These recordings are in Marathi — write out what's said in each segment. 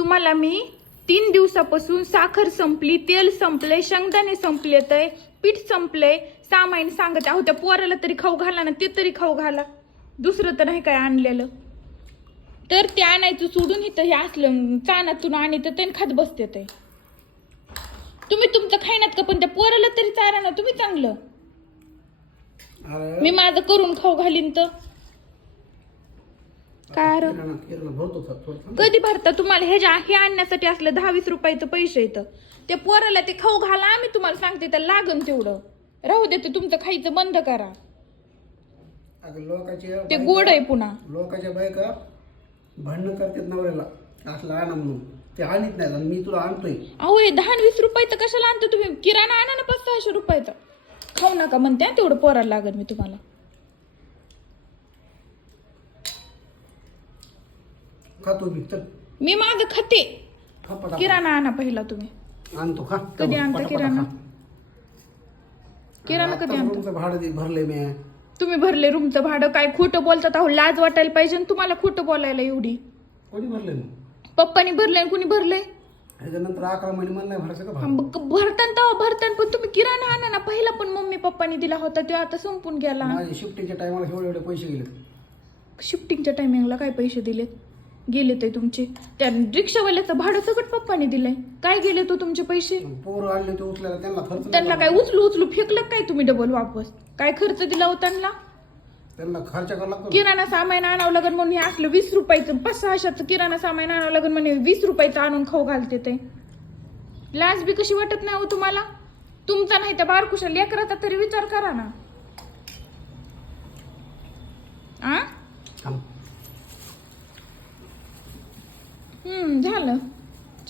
तुम्हाला मी तीन दिवसापासून साखर संपली तेल संपले शेंगदाणे संपले तर पीठ संपले सामान सांगत आहो त्या पोराला तरी खाऊ घाला ना ते तरी खाऊ घाला. दुसरं तर नाही काय आणलेलं. तर ते आणायचं सोडून इथं हे असलं चानातून आणि तर ते खात बसते ते. तुम्ही तुमचं खायनात का पण त्या पोराला तरी चारा ना तुम्ही चांगलं. मी माझं करून खाऊ घालीन तर. काय रे? किराणा किराणा भरतो थोडं थोडं थांब. कधी भरता तुम्हाला हे ज्या हे आणण्यासाठी असलं दहा वीस रुपयाचं पैसे येतं ते पोराला ते खाऊ घाला आम्ही तुम्हाला सांगते तर लागन तेवढं. राहू दे ते तुमचं खायचं बंद करा. ते गोड आहे पुन्हा. लोकांच्या बायका भांडणं करतात नवऱ्याला. असलं आणा म्हणून. ते आणत नाही मी तुला आणतोय. अहो हे दहा वीस रुपयाचं कशाला आणतो तुम्ही? किराणा आणा ना पाच सहाशे रुपयाचा खाऊ नका म्हणते तेवढं पोराला लागन मी तुम्हाला. खातो मी तर मी माझं खाते. खा. किराणा आणा पहिला तुम्ही. आणतो खा. कधी आणता किराणा? किराणा कधी आणता? भाडं दे- भरलंय मी. तुम्ही भरले रूमचं भाडं काय खोटं बोलतात अहो लाज वाटायला पाहिजे तुम्हाला खोटं बोलायला एवढी. कोणी भरलंय मग? पप्पानी भरलंय आणि कुणी भरलंय? ह्याच्यानंतर अकरा महिने मला नाही भरायचं का भाडं? मग भरतान तेव्हा भरतान पण तुम्ही किराणा आणा ना. पहिला पण मम्मी पप्पानी दिला होता तो आता संपून गेला. माझ्या शिफ्टिंगच्या टायमाला एवढे एवढे पैसे गेले शिफ्टिंगच्या टायमिंगला काय पैसे दिलेत? गेले ते तुमचे. त्या रिक्षावाल्याचं भाडं सगळं पप्पानी दिलंय. काय गेले तो तुमचे पैसे? पोरं आणले ते उचलायला त्यांना खर्च नाही त्यांना काय लागला. उचलू उचलू फेकलं काय तुम्ही डबल वापस? काय खर्च दिला हो त्यांना? त्यांना खर्च करावा लागतो ना. किराणा सामान आणावं लागेल म्हणून हे असलं वीस रुपयाचं पाच सहाशाचं किराणा सामान आणावं लागेल म्हणे वीस रुपयाचं आणून खाऊ घालते ते. लाज बी कशी वाटत नाही हो तुम्हाला? तुमचा नाही तर बारकुशा लेकराचा तरी विचार करा ना.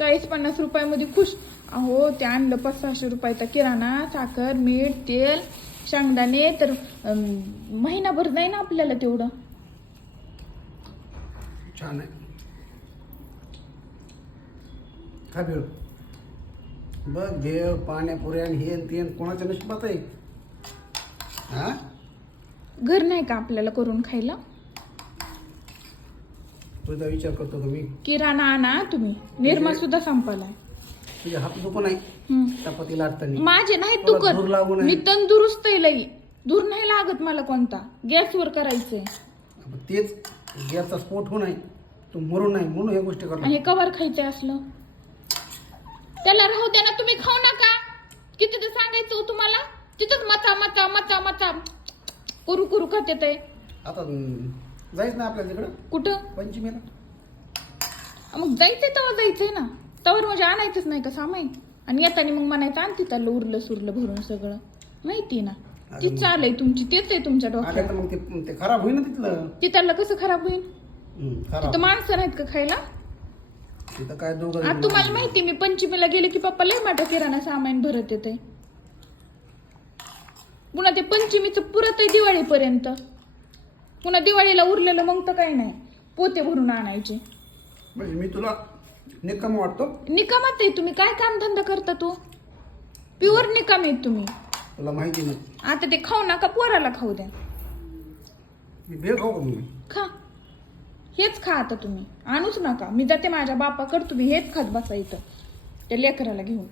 चाळीस पन्नास रुपयामध्ये खुश. अहो ते आणलं पाच सहाशे रुपयाचा किराणा साखर मीठ तेल शेंगदाणे तर महिनाभर जाईना आपल्याला तेवढं. छान आहे. भेळ बघ भेळ पाण्यापुऱ्या आणि हे न ते न कोणाच्या नशिबात आहे? हा? घर नाही का आपल्याला करून खायला? तुझा विचार करतो का मी? किराणा आणा तुम्ही. निर्मा सुद्धा संपलाय. हात हम्म. चपाती माझे नाही तुला तुकत धूर लागू नये. मी तंदुरुस्त आहे लई. दूर नाही लागत मला कोणता. गॅसवर करायचंय. आपण तेच गॅसचा स्फोट होऊ नये. तू मरू नाही म्हणून ह्या गोष्टी आणि करणार हे कवर खायचंय असलं. त्याला राहू द्या ना तुम्ही खाऊ नका. किती ते सांगायचं हो तुम्हाला? तिथंच मचा मचा मचा मचा. करू करू खाते ते. आता जायचं ना आपल्या तिकडं? कुठं? पंचमीला. मग जायचंय तेव्हा जायचंय ना. तवर म्हणजे आणायचंच नाही का सामाईन आणि येताना मग म्हणायचं आणते त्याला उरलं सुरलं भरून सगळं. माहिती ना. ती चाल आहे तुमची तेच आहे तुमच्या अगं डोक्यात तर मग ते ते खराब होईल ना तिथलं. ती त्याला कसं खराब होईल? हम्म, खराब. तिथं माणसं नाहीत का खायला? तिथं काय दोघं आता तुम्हाला माहिती मी पंचमीला गेले की पप्पा लय मोठा किराणा सामान भरत येते पुन्हा ते पंचमीचं पुरत आहे दिवाळीपर्यंत. पुन्हा दिवाळीला उरलेलं मग तर काही नाही. पोते भरून आणायचे. म्हणजे मी तुला निकम वाटतो? निकामात आहे. तुम्ही काय काम धंदा करता तो? प्युअर निकाम आहेत तुम्ही. तुला माहिती नाही. आता ते खाऊ नका पोराला खाऊ द्या. मी भेळ खाऊ का मी खा. हेच खा आता तुम्ही. आणूच नका. मी जाते माझ्या बापाकडे तुम्ही हेच खात बसा इथं. त्या लेकराला घेऊन.